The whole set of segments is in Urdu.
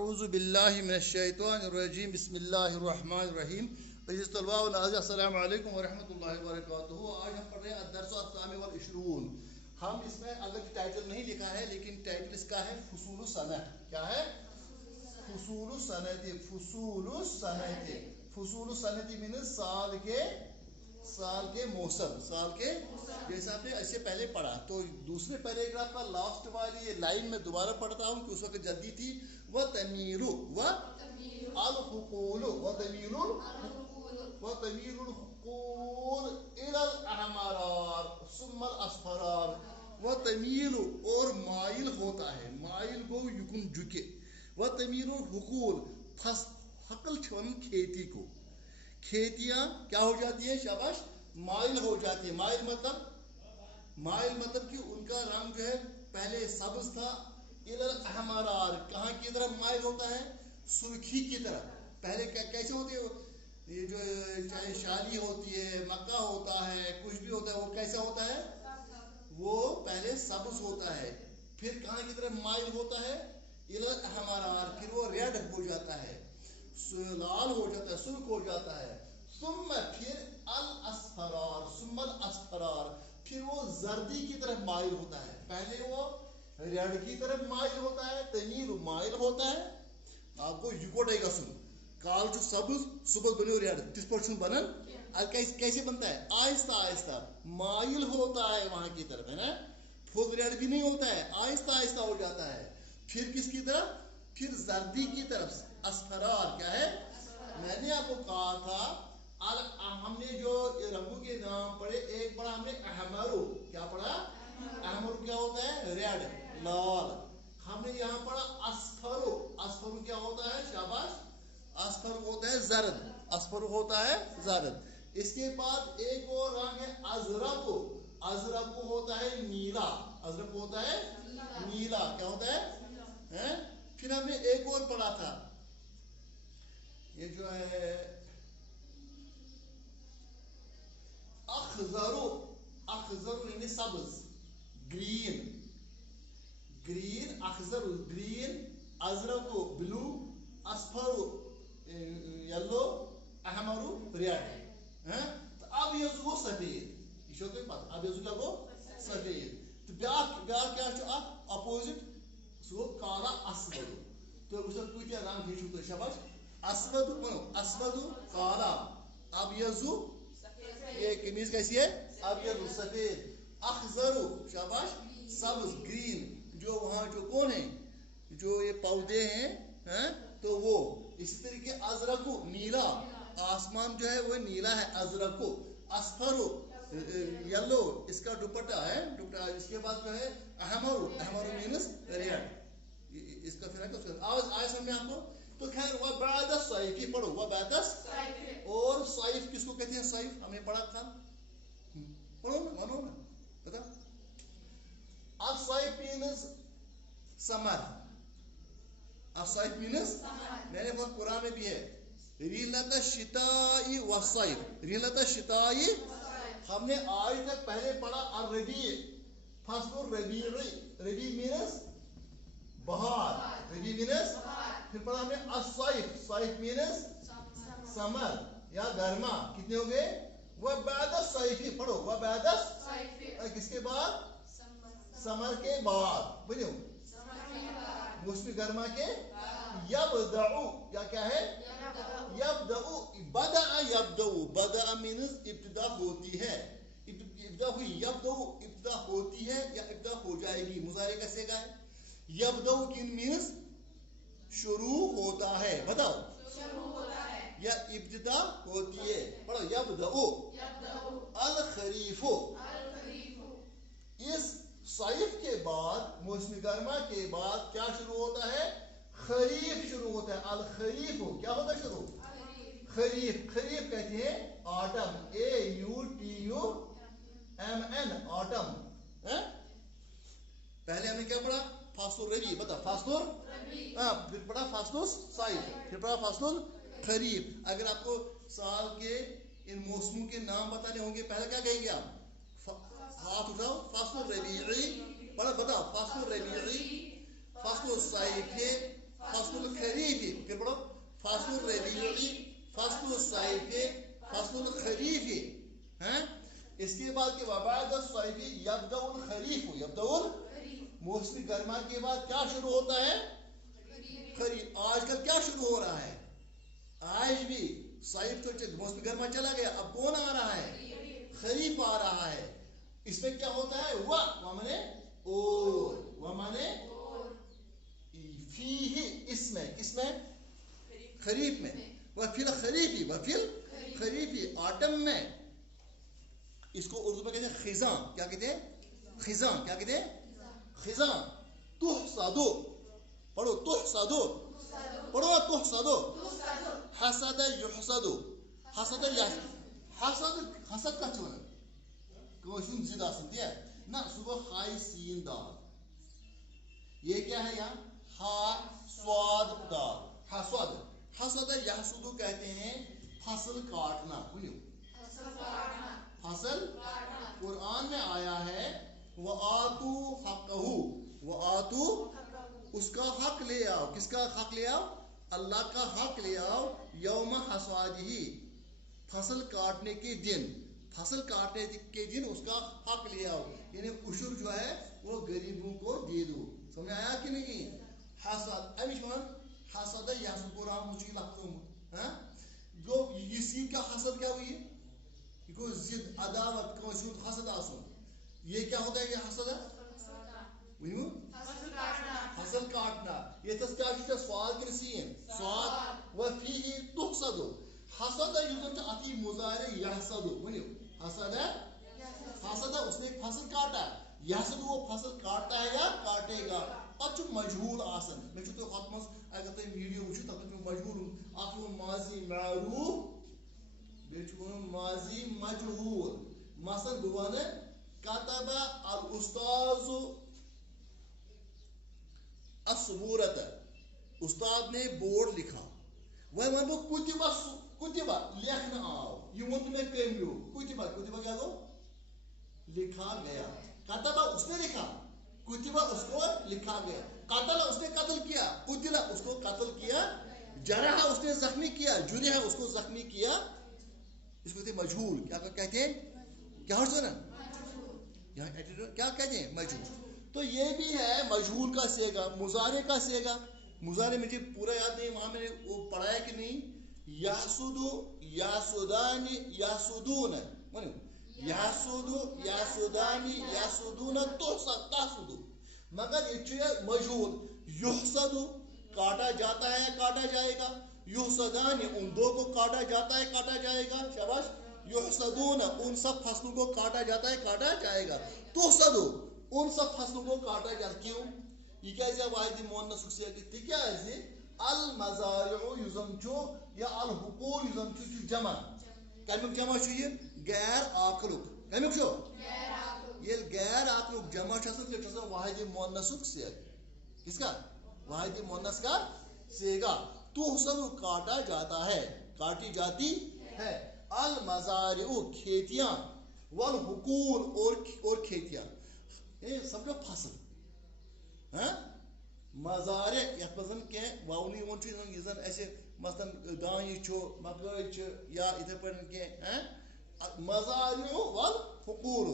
اعوذ باللہ من الشیطان الرجیم بسم اللہ الرحمن الرحیم عزیز طلباء و ناظرین السلام علیکم ورحمۃ اللہ وبرکاتہ. آج ہم پڑھ رہے ہیں الدرس الثامن والعشرون. ہم اس میں اگر ٹائٹل نہیں لکھا ہے لیکن ٹائٹل اس کا ہے فصول السنہ. کیا ہے؟ فصول السنہ. فصول السنہ. فصول السنہ مینز سال کے موسم. سال کے جیسا آپ نے اس سے پہلے پڑھا تو دوسرے پیراگراف کا لاسٹ والی یہ لائن میں دوبارہ پڑھتا ہوں کہ اس وقت جلدی تھی. وَتَمِيلُ الْحُقُولُ وَتَمِيلُ الْحُقُولُ إِلَى الْأَحْمَرَارِ ثُمَّ الْأَصْفَرَارِ. وَتَمِيلُ اور مائل ہوتا ہے. مائل گو یکن جھکے. وَتَمِيلُ الْحُقُولُ حقل چھون کھیتی کو. کھیتیاں کیا ہو جاتی ہیں؟ شاباش مائل ہو جاتی ہے. مائل مطلب کہ ان کا رنگ جو ہے پہلے سبز تھا. الاحمرار کہاں کی طرف مائل ہوتا ہے؟ سرخی کی طرف. پہلے کیسے ہوتے ہیں؟ یہ جو چاہے شالی ہوتی ہے، مکہ ہوتا ہے، کچھ بھی ہوتا ہے، وہ کیسا ہوتا ہے؟ وہ پہلے سبز ہوتا ہے، پھر کہاں کی طرف مائل ہوتا ہے؟ الاحمرار. پھر وہ ریڈ ہو جاتا ہے، لال ہو جاتا ہے، سرخ ہو جاتا ہے. ثم پھر الاصفرار. ثم الاصفرار پھر وہ زردی کی طرف مائل ہوتا ہے. پہلے وہ ریڈ کی طرف مائل ہوتا ہے، تمیل مائل ہوتا ہے. آپ کو یکوٹے گا سن کال جو سبز صبح بنو ریڈ تس پر چھن بنن. کیسے بنتا ہے؟ آہستہ آہستہ مائل ہوتا ہے وہاں کی طرف، ہے نا. فل ریڈ بھی نہیں ہوتا ہے، آہستہ آہستہ ہو جاتا ہے. پھر کس کی طرف؟ پھر زردی کی طرف. اصفرار کیا ہے؟ میں نے آپ کو کہا تھا ہم نے جو رنگوں کے نام پڑھے، ایک پڑھا ہم نے احمرو. کیا پڑھا؟ احمرو کیا ہوتا ہے؟ ریڈ، لال. ہم نے یہاں پڑھا اصفرو. اصفرو کیا ہوتا ہے؟ شاباش. اصفر ہوتا ہے زرد. اصفر ہوتا ہے زرد. اس کے بعد ایک اور رنگ ہے ازرقو. ازرقو ہوتا ہے نیلا. ازرق ہوتا ہے نیلا. کیا ہوتا ہے؟ پھر ہم نے ایک اور پڑھا تھا، یہ جو ہے اخضرو. اخضرو یعنی سبز، گرین. گرین اخضرو گرین، ازرقو بلو، اصفرو یلو، احمرو ریڈ. تو اب یہ گو سفید. یہ چھو تمہیں پتہ. اب یہ کیا گو؟ سفید. تو بیاکھ کیا چھو اتھ اپوزٹ؟ سو گو کالا اسود. تو وچھو کۭتیاہ رنگ ہیچو تُہۍ. شاباش. اسود کالا. اب یزو یہ قمیض کیسی ہے؟ اب یزو سفید. اخضرو شاباش سبز گرین. جو وہاں جو کون ہے، جو یہ پودے ہیں تو وہ. اسی طریقے ازرقو نیلا. آسمان جو ہے وہ نیلا ہے. ازرقو. اصفرو یلو، اس کا دوپٹہ ہے دوپٹہ. اس کے بعد جو ہے احمرو. احمرو مینس ریڈ. اس کا پھر آج سمجھے آپ کو. تو خیر وبعد الصيف پڑھو. وبعد اور صیف کس کو کہتے ہیں؟ صیف ہم نے پڑھا تھا. پڑھو نا، مانو نا، پتا. اب صیف مینز سمر. اب صیف مینز میں نے بہت قرآن میں بھی ہے ریلت الشتاء والصیف. ریلت الشتاء ہم نے آج تک پہلے پڑھا الربیع. فصل الربیع. ربیع مینز بہار. ربیع مینز. پھر پڑھا ہم نے الصیف. صیف مینز سمر یا گرما. کتنے ہو گئے؟ وبعد الصیف پڑھو. وبعد کس کے بعد؟ سمر کے بعد. بنو موسم گرما کے. یبدعو یا کیا ہے؟ یبدعو. بدع یبدعو. بدع مینز ابتدا ہوتی ہے. ابتدا ہوئی. یبدعو ابتدا ہوتی ہے یا ابتدا ہو جائے گی. مضارع کا صیغہ ہے. یبدعو کن مینز شروع ہوتا ہے. بتاؤ. شروع ہوتا ہے یا ابتدا ہوتی ہے. پڑھو. یبدعو. الخریف. اس صیف کے بعد موسم گرما کے بعد کیا شروع ہوتا ہے؟ خریف شروع ہوتا ہے. الخریف کیا ہوتا ہے شروع؟ خریف. خریف کہتے ہیں آٹم. AUTUMN autumn. پہلے ہم نے کیا پڑھا؟ فصل الربیع. بتا فصل الربیع. پھر پڑھا فصل الصیف. پھر پڑھا فصل الخریف. اگر آپ کو سال کے ان موسموں کے نام بتانے ہوں گے، پہلے کیا کہیں گے آپ؟ ہاتھ اٹھاؤ. فصل الربیع پڑھا. بتاؤ. فصل الربیع، فصل الصیف، فصل الخریف. الصيف فصل الخريف ہیں. اس کے بعد کہ وبعد الصيف يبدأ الخريف. موسم گرما کے بعد کیا شروع ہوتا ہے؟ خریف. آج کل کیا شروع ہو رہا ہے؟ آج بھی صیف تو موسم گرما چلا گیا, اب کون آ رہا ہے؟ خریف آ رہا ہے. اس میں کیا ہوتا ہے؟ ومانے اور, ومانے فیہ, اس میں, کس میں؟ خریف میں. وفی الخریفی, آٹم میں. اس کو اردو میں کہتے ہیں خزاں. کیا کہتے ہیں؟ خزاں. کیا کہتے ہیں؟ خزاں. تحصدو, پڑھو تحصدو, پڑھو تحصدو. حسد یحصدو, حسد حسد کا چون کوشن زد آسن دیا نا صبح ہائی سین دار. یہ کیا ہے یہاں؟ ہا سواد دار, حسد. حسد یحصدو کہتے ہیں فصل کاٹنا. فصل قرآن میں آیا ہے وَآتُوا حَقَّهُ, وَآتُوا, اس کا حق لے آؤ. کس کا حق لے آؤ؟ اللہ کا حق لے آؤ. یوم حصادہ, فصل کاٹنے کے دن. فصل کاٹنے کے دن اس کا حق لے آؤ, یعنی عشر جو ہے وہ غریبوں کو دے دو. سمجھ آیا کہ نہیں؟ حسد امش ون حسد یحسد قرآن مجھے لفظ جو یہ سین کا حسد کیا ہوئی؟ یہ کو ضد عداوت کو حسد آسن. یہ کیا ہوتا ہے؟ یہ حسد ہے فصل کاٹنا. یہ تس کیا سواد کن سین سواد. وفیہ تحصد, حسد یوزن چھ اتی مضارع یحصد. ونیو حسد ہے, حسد ہے, اس نے ایک فصل کاٹا. یحصد وہ فصل کاٹتا ہے یا کاٹے گا. پتہ مجہول آسن. میں چھو تو ختمس اگر تم ویڈیو وچھو تب مجہول اخو ماضی معروف بیچون ماضی مجہول. مثلا بوان کتب الاستاذ الصبورت, استاد نے بورڈ لکھا. وہ ون کتبہ لکھنا آؤ. یہ ون میں کمیو کتبہ, کتبہ کیا گو؟ لکھا گیا. کتبہ اس نے لکھا, کتبہ اس کو لکھا گیا. قتل اس نے قتل کیا, قتل اس کو قتل کیا. جرح اس نے زخمی کیا, جرح اس کو زخمی کیا. اس کو کہتے ہیں مجہول. کیا کہتے ہیں؟ کیا ہو نا کیا کہتے ہیں؟ مجہول. تو یہ بھی ہے مجہول کا سیگا, مضارع کا سیگا. مضارع مجھے پورا یاد نہیں, وہاں میں نے وہ پڑھایا کہ نہیں. یحسدو یحسدانی یحسدون, یحسدو یحسدانی یحسدون تحسدو. مگر یہ مجہول. یحسدو کاٹا جاتا ہے کاٹا جائے گا. یحسدانی ان دو کو کاٹا جاتا ہے کاٹا جائے گا. شاباش. یحسدون ان سب فصلوں کو کاٹا جاتا ہے کاٹا جائے گا. تحسدو ان سب فصلوں کو کاٹا جاتا. کیوں؟ یہ کیا واحد مؤنث سے تکیاز المزارع یزمچو یا الحقول یزمچو جمع. کمیک جمع چھو یہ غیر عاقلک. کمیک چھو یہ غیر عاقلک جمع چھسن کہ چھسن واحد مؤنث سے. کس کا؟ واحد مؤنث کا سیگا. تحسد کاٹا جاتا ہے کاٹی جاتی ہے. المزارع کھیتیاں, والحقول اور کھیتیاں. سمجھو فصل مزارع یت مزن کی واؤنی ون یہ زن ایسے مثلا دانہ مکئی یا اتھے پہ کی مزارع والحقول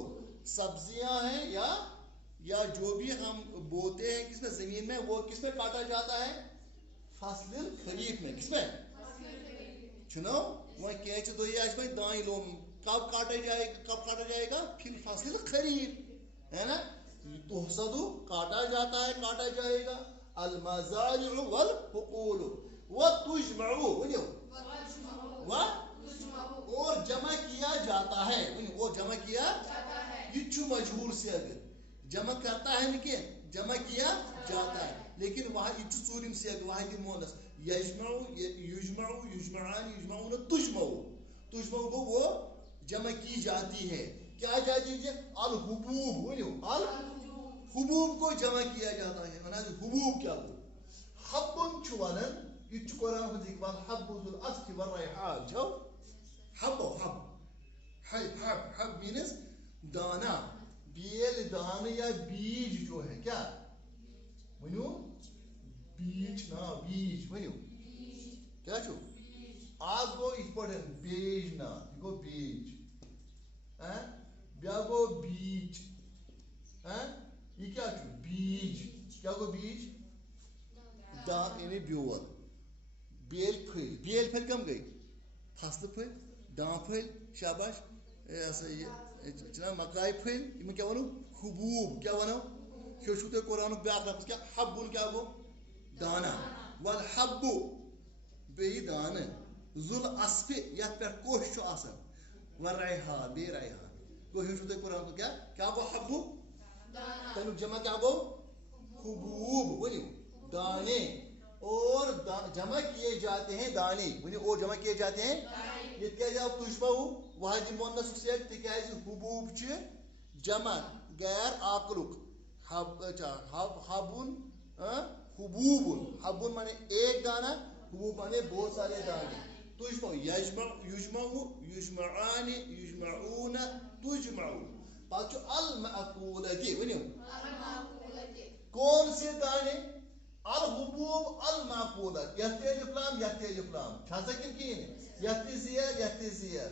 سبزیاں ہیں یا جو بھی ہم بوتے ہیں کس میں زمین میں, وہ کس میں کاٹا جاتا ہے؟ فصل خریف میں. کس میں چھنو وہ کینچ دو آج میں دائیں لون کب کاٹا جائے گا؟ پھر فصل خریف ہے نا. تحصدو کاٹا جاتا ہے کاٹا جائے گا. المزارع والحقول وتجمعو اور جمع کیا جاتا ہے. اور جمع کیا یہ چھو مجہول سے اگر جمع کرتا ہے نا کہ جمع کیا جاتا ہے. لیکن وہاں یہ چھو ژوٗرِم سے اگر واحد مؤنث یجمعو یجمعو یجمعان یجمعون تجمعو. تجمعو کو وہ جمع کی جاتی ہے. کیا جاتی ہے؟ الحبوب. الحبوب کو جمع کیا جاتا ہے. حبوب کیا ہو؟ حبن چھوانن یہ چھو قرآن خود ایک بات حب ذو العصف والریحان. جو حب حب مینس دانا. بیل دانا یا بیج جو ہے کیا ونیو بیج نا بیج ونیو کیا چھو. آج گو یِتھ پٲٹھۍ بیج ناد یہِ گوٚو بیج بیٛاکھ گوٚو بیٖج یہِ کیٛاہ چھُ بیٖج کیٛاہ گوٚو بیٖج یعنی بیول بیل پھٔلۍ کم گٔے فصلہٕ پھٔلۍ دان پھٔلۍ شاباش یہِ ہسا یہِ جناب مکاے پھٔلۍ یِمن کیٛاہ وَنو حبوٗب کیٛاہ وَنو ہیوٚچھوٕ تۄہہِ قرآنُک بیٛاکھ لفظ کیٛاہ حبُن کیٛاہ گوٚو دانہ والحبُّ بیٚیہِ دانہٕ ذُل اصفہِ یتھ پٮ۪ٹھ کوٚش چھُ آسان وریحان بیٚیہِ ریحان گوٚو ہیوٚچھوٕ تۄہہِ قرآنُک کیٛاہ گوٚو حبُ تمیُک جمع کیٛاہ گوٚو حبوٗب ؤنِو دانے اور جمع کیے جاتے ہیں دانے ؤنِو اور جمع کیے جاتے ہیں ییٚتہِ کیٛازِ آو تُجمعوٗ واحدِ مۄنثُک سیگ تِکیٛازِ حبوٗب چھِ جمع غیر عاقلُک حبُن حبوٗبُن حبُن مانے ایک دانہ حبوٗب مانے بہت سارے دانے تُجمع یجمعان یجمعون تجمعو پتہٕ چھُ المعقولتہِ ؤنِو کون سے دانے الحبوب المعقولت یتھ تہِ الف لام چھا سا کِنہٕ کِہیٖنۍ یتھ تہِ زیر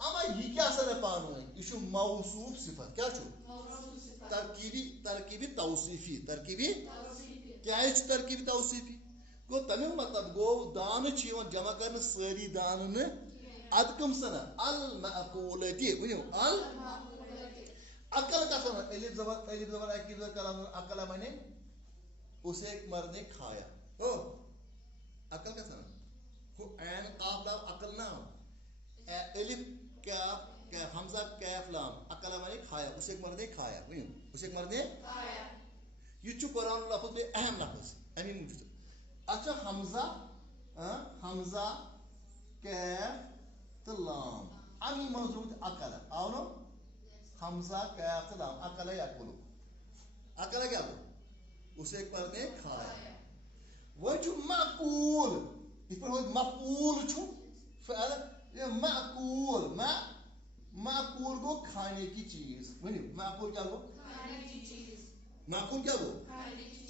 اما یہِ کیٛاہ سا پانہٕ ؤنۍ یہِ چھُ موصوٗف صفت کیٛاہ چھُ ترکیبی توصیفی کیٛازِ چھُ ترکیبی توصیفی گوٚو تمیُک مطلب گوٚو دانہٕ چھِ یِوان جمع کرنہٕ سٲری دانہٕ نہٕ ادٕ کٕم سنہ المعقولتہِ ؤنِو عقل کتھ ونان الف زبر اکیب زبر کلام عقل مانے اسے ایک مرد نے کھایا عقل کتھ ونان ہُہ عین قاف لام عقل نہ الف کاف حمزہ کیف لام عقل مانے کھایا اسے ایک مرد نے کھایا ؤنِو اسے ایک مرد نے یہ چھُ قرآن لفظ بیٚیہِ اہم لفظ امی موٗجوٗب اچھا حمزہ کیف تہٕ لام امی منٛز روٗد عقل آو نہ حمزہ کیف تہٕ لام عقل کیٛاہ گوٚو اسے ایک مرد نے کھایا وۄنۍ چھُ معقوٗل یِتھ پٲٹھۍ مفعوٗل چھُ فعل معقوٗل گوٚو کھانے کی چیٖز ؤنِو معقوٗل کیٛاہ گوٚو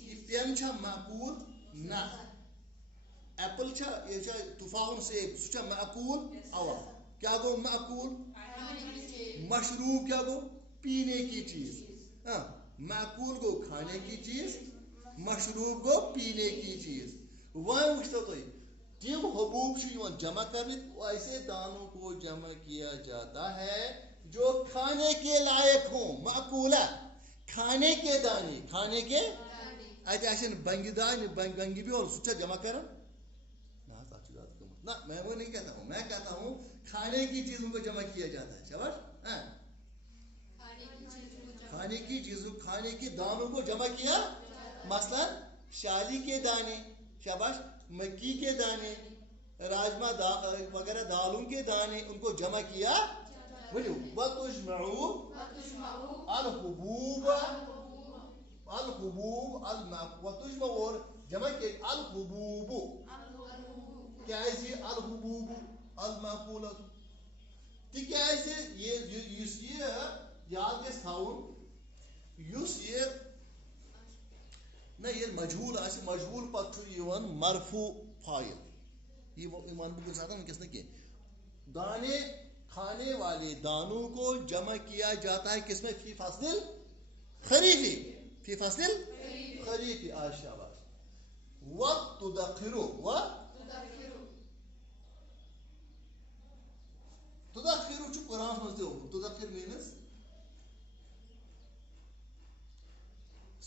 یہِ پٮ۪ن چھا معقوٗل نہ ایپل چھا یہِ چھا طوفان سیب سُہ چھا معقوٗل اوا کیٛاہ گوٚو معقوٗل مشروب کیٛاہ گوٚو پینے کی چیٖز معقوٗل گوٚو کھانے کی چیٖز مشروب گوٚو پینے کی چیٖز وۄنۍ وٕچھتو تُہۍ تم حبوب چھِ یِوان جمع کرنہٕ ایسے دانوں کو جمع کیا جاتا ہے جو کھانے کے لائق ہوں معقولہ کھانے کے دانے اتہِ آسن بنگہِ دانہِ بنگہِ بیول سُہ چھا جمع کران نہ تتھ چھُ زیادٕ قۭمت نہ میں وہ نہیں کہتا ہوں میں کہتا ہوں کھانے کی چیزوں کو جمع کیا جاتا ہے شاباش کھانے کی دانوں کو جمع کیا مثلا شالی کے دانے شاباش مکی کے دانے راجما وغیرہ دالوں کے دانے ان کو جمع کیا وَتُجْمَعُوا الحبوب وَتُجْمَعُوا اور جمع کیا الحبوب کیازِ الحبوب المعقولۃ تِکیازِ یُس یہِ یاد گژھِ تھاوُن یُس یہِ نہ ییٚلہِ مجہوٗل آسہِ مجہوٗل پتہٕ چھُ یِوان مرفوع فاعل یہِ وَنہٕ بہٕ کُنہِ ساتہٕ وٕنکیٚس نہٕ کینٛہہ دانے کھانے والے دانوں کو جمع کیا جاتا ہے کس میں فی فصل خریفی شاباش تدخرو چھُ قرآنَس منٛز تہِ ہومُت تدخر میٖنٕز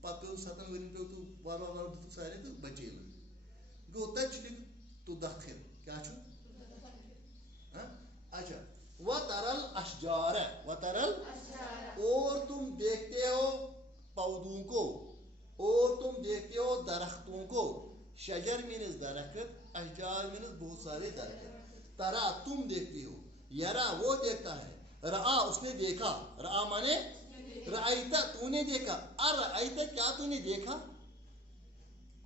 پتہ پیو 7 ورین پیو تو وار وار وار دتھ سارے تو بچے گو تت تو دخل کیا چھو اچھا وترل اشجار وترل اور تم دیکھتے ہو پودوں کو اور تم دیکھتے ہو درختوں کو شجر مینز درخت اشجار مینز بہت سارے درخت ترا تم دیکھتے ہو یرا وہ دیکھتا ہے رآ اس نے دیکھا رآ مانے رأیتا تو نے دیکھا ارأیتا کیا تو نے دیکھا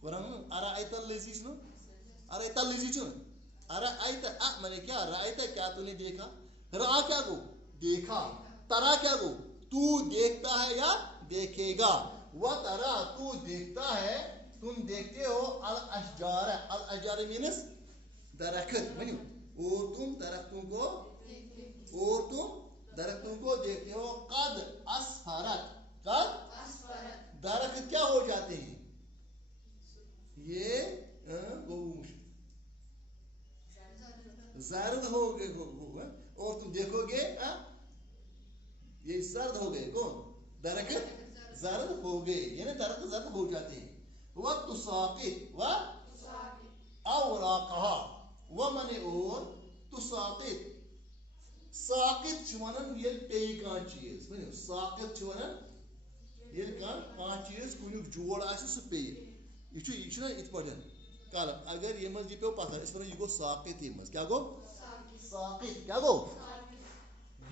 قرآن میں ارأیتا اللذی چنو ارأیتا اللذی چنو ارأیتا مانے کیا رأیتا کیا تو نے دیکھا رآ کیا گو دیکھا ترا کیا گو تو دیکھتا ہے یا دیکھے گا وہ ترا تو دیکھتا ہے تم دیکھتے ہو الاشجار الاشجار مینس درخت بنو اور تم درختوں کو دیکھتے ہو قد اسفرت قد درخت کیا ہو جاتے ہیں یہ زرد ہو گئے اور تم دیکھو گے یہ زرد ہو گئے کون درخت زرد ہو گئے یعنی درخت زرد ہو جاتے ہیں وَتُسَاقِطْ وَأَوْرَاقَهَا وَمَنِ اور تُسَاقِطْ ساقط چھوانن یہ پی کان چیز ونیو ساقط چھوانن یہ کان چیز کنیک جوڑ آسی سو پی یہ چھنا ات پڑھن کالم اگر یہ مز یہ پیو پتھر اس پر یہ گو ساقط یہ مز کیا گو ساقط کیا گو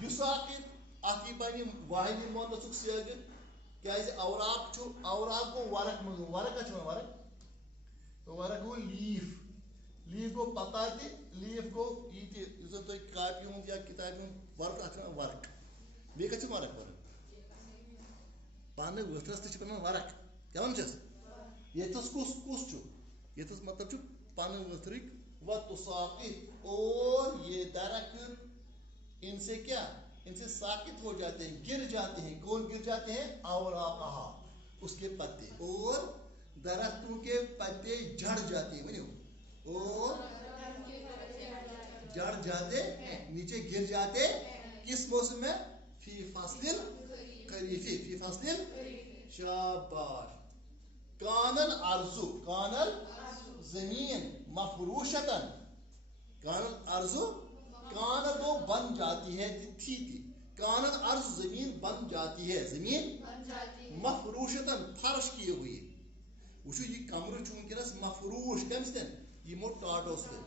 یہ ساقط اکی پانی واحدی مونسک سیاگ کیا ہے اوراق چھو اوراق کو ورق مز ورق کا چھوان ورق گو لیف کو پتا تھی لیف کو یہ جو تو کاپیوں یا کتابوں ورق اچھا ورق بے کچھ ورق پانے وترس تچ پن ورق کیا ون چس یہ تس کس چھو یہ تس مطلب چھو پانے وترک و تساقط اور یہ درخت ان سے کیا ان سے ساقط ہو جاتے ہیں گر جاتے ہیں کون گر جاتے ہیں اوراقہا اس کے پتے اور درختوں کے پتے جھڑ جاتے ہیں بنیو اور جڑ جاتے نیچے گر جاتے کس موسم میں فی فصل خریفی فی فصل شاباش کانل ارزو کانل زمین مفروشتن کانل ارزو کانل تو بن جاتی ہے تھی کانل ارض زمین بن جاتی ہے زمین مفروشتن فرش کیے ہوئی وچو یہ کمر چونکہ مفروش کم ستن یہ مو ٹاٹو ستن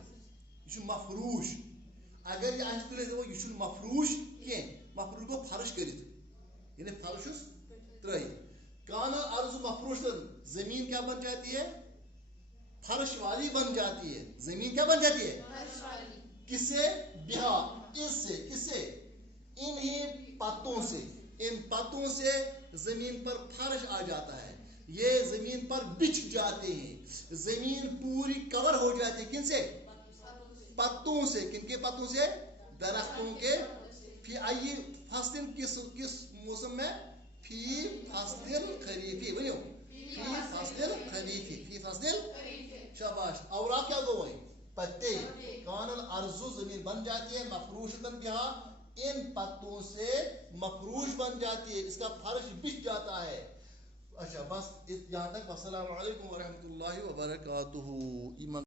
یہ مفروش اگر یہ آج تلے دو یہ مفروش کی مفروش کو فرش کرت یعنی فرش ترائی کانل ارض مفروشتن زمین کیا بن جاتی ہے فرش والی بن جاتی ہے زمین کیا بن جاتی ہے کس سے بہا اس سے کس سے انہی پتوں سے ان پتوں سے زمین پر فرش آ جاتا ہے یہ زمین پر بچھ جاتے ہیں زمین پوری کور ہو جاتی ہے کن سے پتوں سے کن کے پتوں سے درختوں کے فی آئی فصل کس موسم میں فی فصل خریفی بنیو فی فصل خریفی فی فصل شاباش اوراق کیا گو وہی پتے کانل ارزو زمین بن جاتی ہے مفروشتن بہا ان پتوں سے مفروش بن جاتی ہے اس کا فرش بچھ جاتا ہے اچھا بس یہاں تک السلام علیکم ورحمۃ اللہ وبرکاتہ.